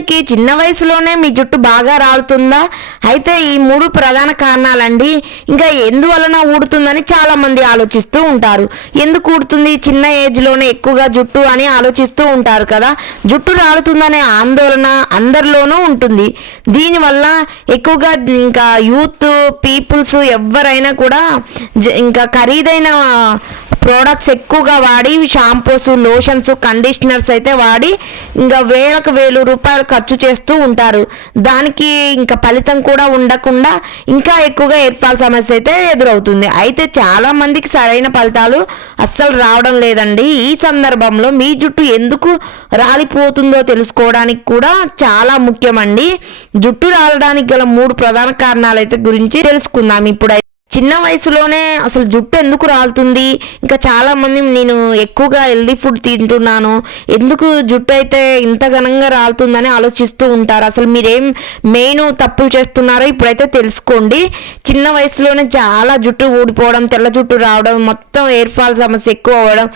ఇంతకీ చిన్న వయసులోనే మీ జుట్టు బాగా రాలుతుందా? అయితే ఈ 3 ప్రధాన కారణాలండి. ఇంకా ఎందువలన ఊడుతుందని చాలామంది ఆలోచిస్తూ ఉంటారు. ఎందుకు ఊడుతుంది చిన్న ఏజ్లోనే ఎక్కువగా జుట్టు అని ఆలోచిస్తూ ఉంటారు కదా. జుట్టు రాలుతుందనే ఆందోళన అందరిలోనూ ఉంటుంది. దీనివల్ల ఎక్కువగా ఇంకా యూత్ పీపుల్స్ ఎవరైనా కూడా ఇంకా ఖరీదైన ప్రోడక్ట్స్ ఎక్కువగా వాడి షాంపూస్, లోషన్స్, కండిషనర్స్ అయితే వాడి ఇంకా వేలు రూపాయలు ఖర్చు చేస్తూ ఉంటారు. దానికి ఇంకా ఫలితం కూడా ఉండకుండా ఇంకా ఎక్కువగా హెయిర్ ఫాల్ సమస్య అయితే ఎదురవుతుంది. అయితే చాలా మందికి సరైన ఫలితాలు అస్సలు రావడం లేదండి. ఈ సందర్భంలో మీ జుట్టు ఎందుకు రాలిపోతుందో తెలుసుకోవడానికి కూడా చాలా ముఖ్యమండి. జుట్టు రాలడానికి గల 3 ప్రధాన కారణాలు అయితే గురించి తెలుసుకుందాం ఇప్పుడు. చిన్న వయసులోనే అసలు జుట్టు ఎందుకు రాలుతుంది? ఇంకా చాలామంది నేను ఎక్కువగా హెల్దీ ఫుడ్ తింటున్నాను, ఎందుకు జుట్టు అయితే ఇంత ఘనంగా రాలుతుందని ఆలోచిస్తూ ఉంటారు. అసలు మీరేం మెయిన్ తప్పులు చేస్తున్నారో ఇప్పుడైతే తెలుసుకోండి. చిన్న వయసులోనే చాలా జుట్టు ఊడిపోవడం, తెల్ల జుట్టు రావడం, మొత్తం హెయిర్ ఫాల్ సమస్య ఎక్కువ అవ్వడం,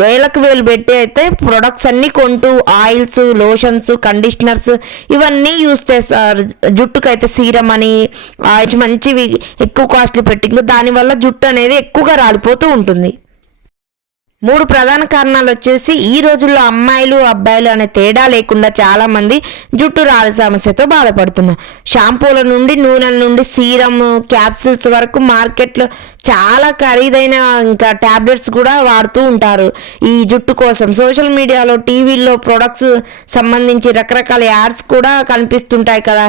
వేలు పెట్టి అయితే ప్రొడక్ట్స్ అన్నీ కొంటూ ఆయిల్స్, లోషన్స్, కండిషనర్స్ ఇవన్నీ యూస్ చేస్తారు. జుట్టుకైతే సీరం అని మంచివి ఎక్కువ కాస్ట్లీ పెట్టి దానివల్ల జుట్టు అనేది ఎక్కువగా రాలిపోతూ ఉంటుంది. 3 ప్రధాన కారణాలు వచ్చేసి ఈ రోజుల్లో అమ్మాయిలు అబ్బాయిలు అనే తేడా లేకుండా చాలామంది జుట్టు రాలి సమస్యతో బాధపడుతున్నారు. షాంపూల నుండి, నూనెల నుండి, సీరం, క్యాప్సిల్స్ వరకు మార్కెట్లో చాలా ఖరీదైన ఇంకా ట్యాబ్లెట్స్ కూడా వాడుతూ ఉంటారు ఈ జుట్టు కోసం. సోషల్ మీడియాలో, టీవీల్లో ప్రొడక్ట్స్ సంబంధించి రకరకాల యాడ్స్ కూడా కనిపిస్తుంటాయి కదా.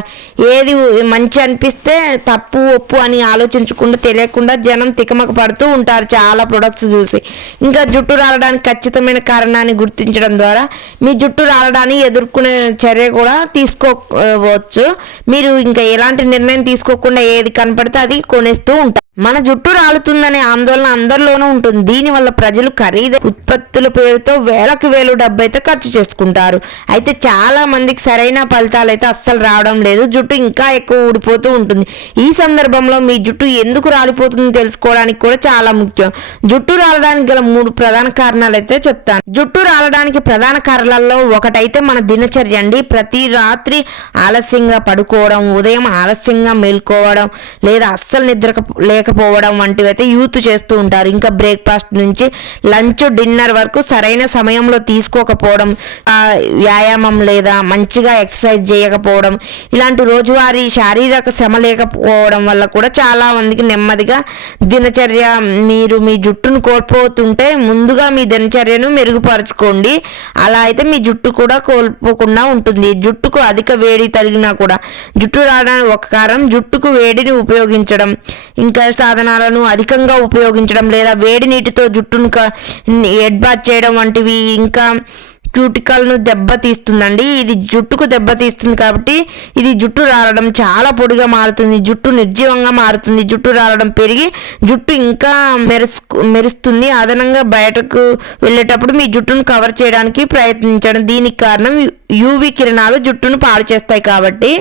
ఏది మంచి అనిపిస్తే తప్పు ఒప్పు అని ఆలోచించకుండా తెలియకుండా జనం తికమక పడుతూ ఉంటారు చాలా ప్రొడక్ట్స్ చూసి. ఇంకా జుట్టు రాలడానికి ఖచ్చితమైన కారణాన్ని గుర్తించడం ద్వారా మీ జుట్టు రాలడాన్ని ఎదుర్కొనే చర్య కూడా తీసుకోవచ్చు. మీరు ఇంకా ఎలాంటి నిర్ణయం తీసుకోకుండా ఏది కనపడితే అది కొనేస్తూ ఉంటారు. మన జుట్టు రాలుతుందనే ఆందోళన అందరిలోనూ ఉంటుంది. దీనివల్ల ప్రజలు ఖరీదు ఉత్పత్తుల పేరుతో వేలు డబ్బు అయితే ఖర్చు చేసుకుంటారు. అయితే చాలా మందికి సరైన ఫలితాలు అయితే అస్సలు రావడం లేదు. జుట్టు ఇంకా ఎక్కువ ఊడిపోతూ ఉంటుంది. ఈ సందర్భంలో మీ జుట్టు ఎందుకు రాలిపోతుందో తెలుసుకోవడానికి కూడా చాలా ముఖ్యం. జుట్టు రాలడానికి గల 3 ప్రధాన కారణాలు అయితే చెప్తాను. జుట్టు రాలడానికి ప్రధాన కారణాలలో ఒకటైతే మన దినచర్య అండి. ప్రతి రాత్రి ఆలస్యంగా పడుకోవడం, ఉదయం ఆలస్యంగా మేల్కోవడం, లేదా అస్సలు నిద్ర లేకపోవడం వంటివి అయితే యూత్ చేస్తూ ఉంటారు. ఇంకా బ్రేక్ఫాస్ట్ నుంచి లంచ్, డిన్నర్ వరకు సరైన సమయంలో తీసుకోకపోవడం, వ్యాయామం లేదా మంచిగా ఎక్సర్సైజ్ చేయకపోవడం, ఇలాంటి రోజువారీ శారీరక శ్రమ లేకపోవడం వల్ల కూడా చాలా మందికి నెమ్మదిగా దినచర్య మీరు మీ జుట్టును కోల్పోతుంటే ముందుగా మీ దినచర్యను మెరుగుపరచుకోండి. అలా అయితే మీ జుట్టు కూడా కోల్పోకుండా ఉంటుంది. జుట్టుకు అధిక వేడి తగిలినా కూడా జుట్టు రావడానికి ఒక కారణం జుట్టుకు వేడిని ఉపయోగించడం, ఇంకా సాధనాలను అధికంగా ఉపయోగించడం, లేదా వేడి నీటితో జుట్టును హెడ్ బాత్ చేయడం వంటివి ఇంకా క్యూటికల్ను దెబ్బతీస్తుందండి. ఇది జుట్టుకు దెబ్బతీస్తుంది కాబట్టి ఇది జుట్టు రాలడం చాలా పొడిగా మారుతుంది, జుట్టు నిర్జీవంగా మారుతుంది. జుట్టు రాలడం పెరిగి జుట్టు ఇంకా మెరుస్తుంది. అదనంగా బయటకు వెళ్ళేటప్పుడు మీ జుట్టును కవర్ చేయడానికి ప్రయత్నించడం. దీనికి కారణం యూవీ కిరణాలు జుట్టును పాడు చేస్తాయి కాబట్టి.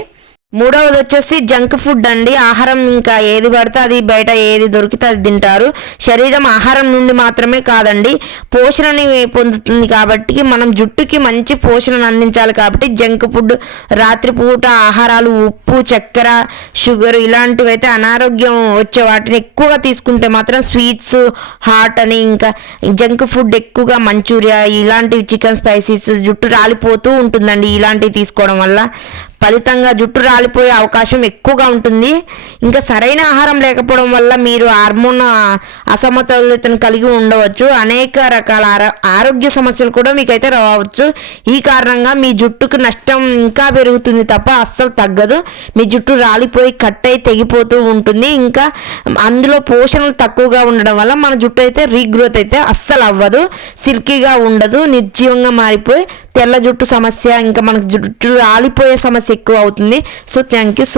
3వది వచ్చేసి జంక్ ఫుడ్ అండి. ఆహారం ఇంకా ఏది పడితే అది, బయట ఏది దొరికితే అది తింటారు. శరీరం ఆహారం నుండి మాత్రమే కాదండి పోషణని పొందుతుంది. కాబట్టి మనం జుట్టుకి మంచి పోషణను అందించాలి. కాబట్టి జంక్ ఫుడ్, రాత్రిపూట ఆహారాలు, ఉప్పు, చక్కెర, షుగర్ ఇలాంటివి అయితే అనారోగ్యం వచ్చే వాటిని ఎక్కువగా తీసుకుంటే మాత్రం స్వీట్స్, హాట్ అని ఇంకా జంక్ ఫుడ్ ఎక్కువగా మంచూరియా ఇలాంటివి, చికెన్ స్పైసీస్ జుట్టు రాలిపోతూ ఉంటుందండి. ఇలాంటివి తీసుకోవడం వల్ల ఫలితంగా జుట్టు రాలిపోయే అవకాశం ఎక్కువగా ఉంటుంది. ఇంకా సరైన ఆహారం లేకపోవడం వల్ల మీరు హార్మోన్ అసమతుల్యతను కలిగి ఉండవచ్చు. అనేక రకాల ఆరోగ్య సమస్యలు కూడా మీకైతే రావచ్చు. ఈ కారణంగా మీ జుట్టుకు నష్టం ఇంకా పెరుగుతుంది తప్ప అస్సలు తగ్గదు. మీ జుట్టు రాలిపోయి కట్ అయి తెగిపోతూ ఉంటుంది. ఇంకా అందులో పోషణలు తక్కువగా ఉండడం వల్ల మన జుట్టు అయితే రీగ్రోత్ అయితే అస్సలు అవ్వదు, సిల్కీగా ఉండదు, నిర్జీవంగా మారిపోయి తెల్ల జుట్టు సమస్య, ఇంకా మనకు జుట్టు రాలిపోయే సమస్య ఎక్కువ అవుతుంది. So thank you so